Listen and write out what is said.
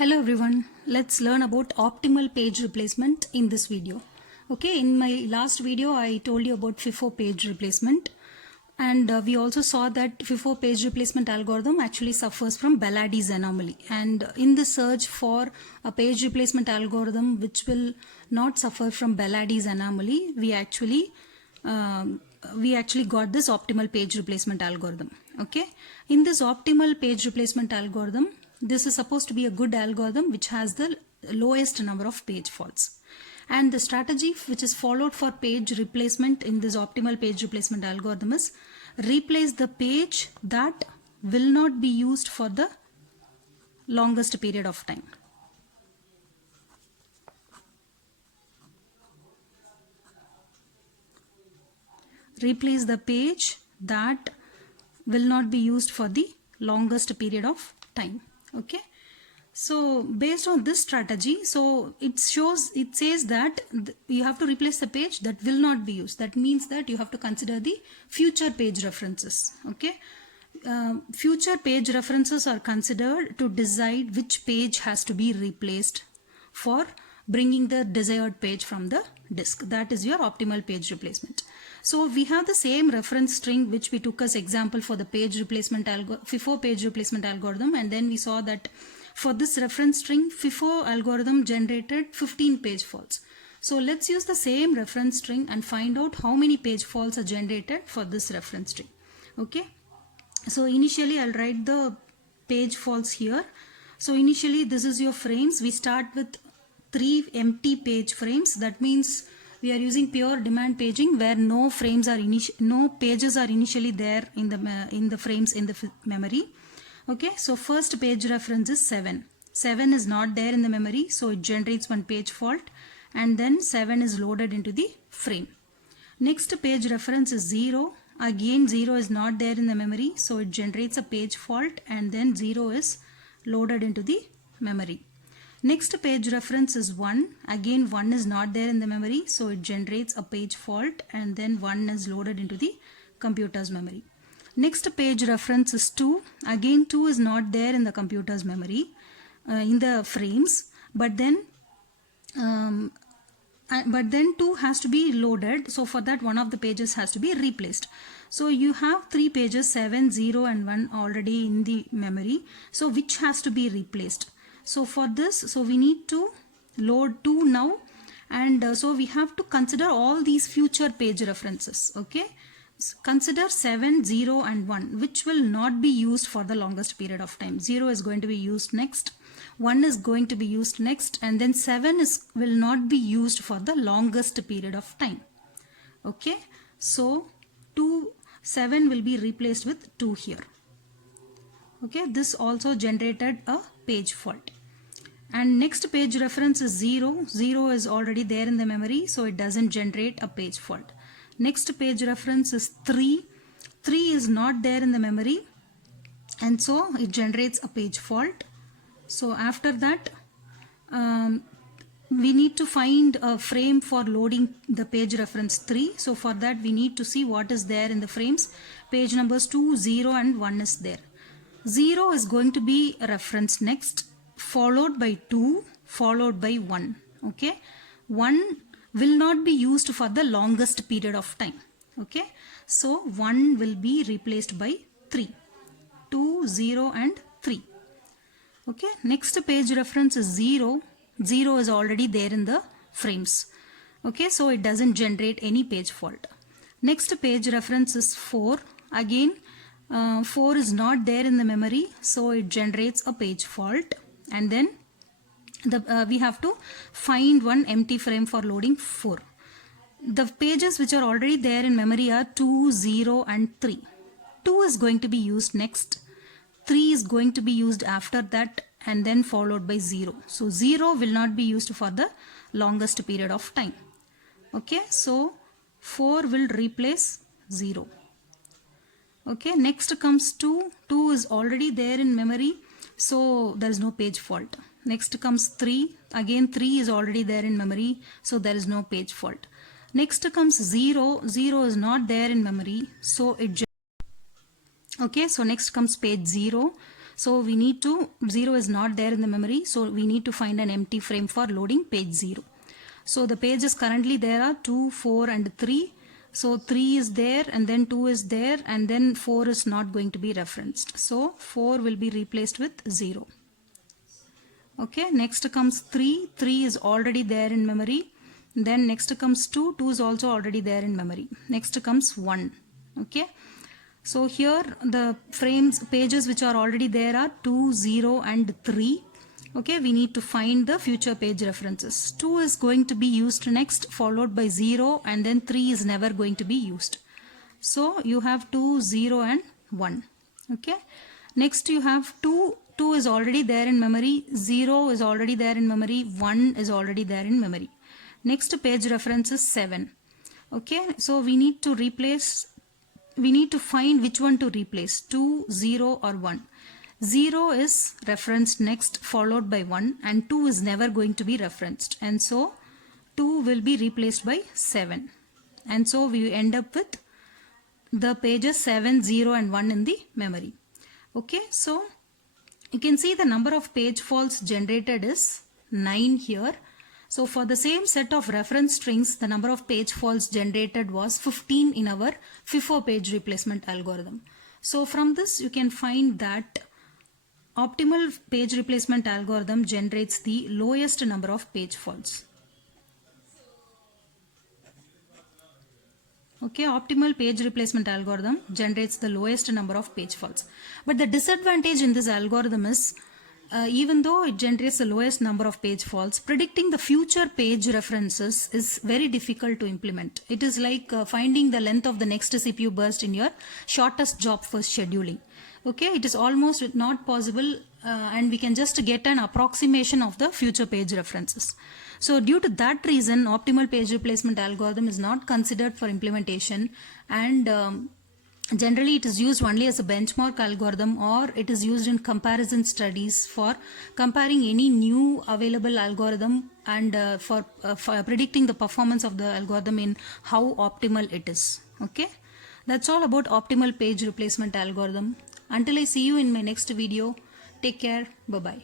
Hello everyone, let's learn about optimal page replacement in this video. Okay, in my last video I told you about FIFO page replacement, and we also saw that FIFO page replacement algorithm actually suffers from Baladi's anomaly, and in the search for a page replacement algorithm which will not suffer from Baladi's anomaly, we actually got this optimal page replacement algorithm. Okay, in this optimal page replacement algorithm, this is supposed to be a good algorithm which has the lowest number of page faults. And the strategy which is followed for page replacement in this optimal page replacement algorithm is replace the page that will not be used for the longest period of time. Replace the page that will not be used for the longest period of time. Okay, so based on this strategy, so it says that you have to replace the page that will not be used. That means that you have to consider the future page references. Okay, future page references are considered to decide which page has to be replaced for bringing the desired page from the disk. That is your optimal page replacement. So we have the same reference string which we took as example for the page replacement FIFO page replacement algorithm, and then we saw that for this reference string FIFO algorithm generated 15 page faults. So let's use the same reference string and find out how many page faults are generated for this reference string. Okay, so initially I'll write the page faults here. So initially this is your frames. We start with 3 empty page frames. That means we are using pure demand paging where no pages are initially there in the frames in the memory. Okay, so first page reference is 7. 7 is not there in the memory, so it generates one page fault, and then 7 is loaded into the frame. Next page reference is 0. Again 0 is not there in the memory, so it generates a page fault, and then 0 is loaded into the memory. Next page reference is 1. Again 1 is not there in the memory, so it generates a page fault, and then 1 is loaded into the computer's memory. Next page reference is 2. Again 2 is not there in the computer's memory in the frames, but then 2 has to be loaded, so for that one of the pages has to be replaced. So you have 3 pages, 7, 0 and 1 already in the memory, so which has to be replaced? So for this, so we need to load 2 now, and so we have to consider all these future page references. Okay, so consider 7, 0 and 1 which will not be used for the longest period of time. 0 is going to be used next, 1 is going to be used next, and then 7 will not be used for the longest period of time. Okay, so 7 will be replaced with 2 here. Okay, this also generated a page fault. And next page reference is 0. 0 is already there in the memory, so it doesn't generate a page fault. Next page reference is 3. 3 is not there in the memory, and so it generates a page fault. So after that, we need to find a frame for loading the page reference 3. So for that we need to see what is there in the frames. Page numbers 2, 0 and 1 is there. 0 is going to be reference next, followed by 2, followed by 1. Okay, 1 will not be used for the longest period of time. Okay, so 1 will be replaced by 3. 2, 0 and 3. Okay, next page reference is 0. 0 is already there in the frames. Okay, so it doesn't generate any page fault. Next page reference is 4. Again 4 is not there in the memory, so it generates a page fault, and then we have to find one empty frame for loading 4. The pages which are already there in memory are 2, 0 and 3. 2 is going to be used next, 3 is going to be used after that, and then followed by 0. So 0 will not be used for the longest period of time. Okay, so 4 will replace 0. Okay, next comes 2. 2 is already there in memory, so there is no page fault. Next comes 3. Again 3 is already there in memory, so there is no page fault. Next comes 0. 0 is not there in memory, so it Okay, so next comes page 0. So we need to, 0 is not there in the memory, so we need to find an empty frame for loading page 0. So the pages currently there are 2, 4 and 3. So 3 is there and then 2 is there and then 4 is not going to be referenced. So 4 will be replaced with 0. Okay, next comes 3. 3 is already there in memory. Then next comes 2. 2 is also already there in memory. Next comes 1. Okay. So here the pages which are already there are 2, 0 and 3. Okay, we need to find the future page references. 2 is going to be used next, followed by 0, and then 3 is never going to be used. So you have 2, 0 and 1. Okay. Next you have 2. 2 is already there in memory. 0 is already there in memory. 1 is already there in memory. Next page reference is 7. Okay. So we need to find which one to replace, 2, 0 or 1. 0 is referenced next, followed by 1, and 2 is never going to be referenced, and so 2 will be replaced by 7, and so we end up with the pages 7, 0 and 1 in the memory. Okay, so you can see the number of page faults generated is 9 here. So for the same set of reference strings, the number of page faults generated was 15 in our FIFO page replacement algorithm. So from this you can find that optimal page replacement algorithm generates the lowest number of page faults. Okay, optimal page replacement algorithm generates the lowest number of page faults. But the disadvantage in this algorithm is even though it generates the lowest number of page faults, predicting the future page references is very difficult to implement. It is like finding the length of the next CPU burst in your shortest job for scheduling. Okay, it is almost not possible and we can just get an approximation of the future page references. So due to that reason, optimal page replacement algorithm is not considered for implementation, and generally it is used only as a benchmark algorithm, or it is used in comparison studies for comparing any new available algorithm and for predicting the performance of the algorithm in how optimal it is. Okay, that's all about optimal page replacement algorithm. Until I see you in my next video, take care. Bye bye.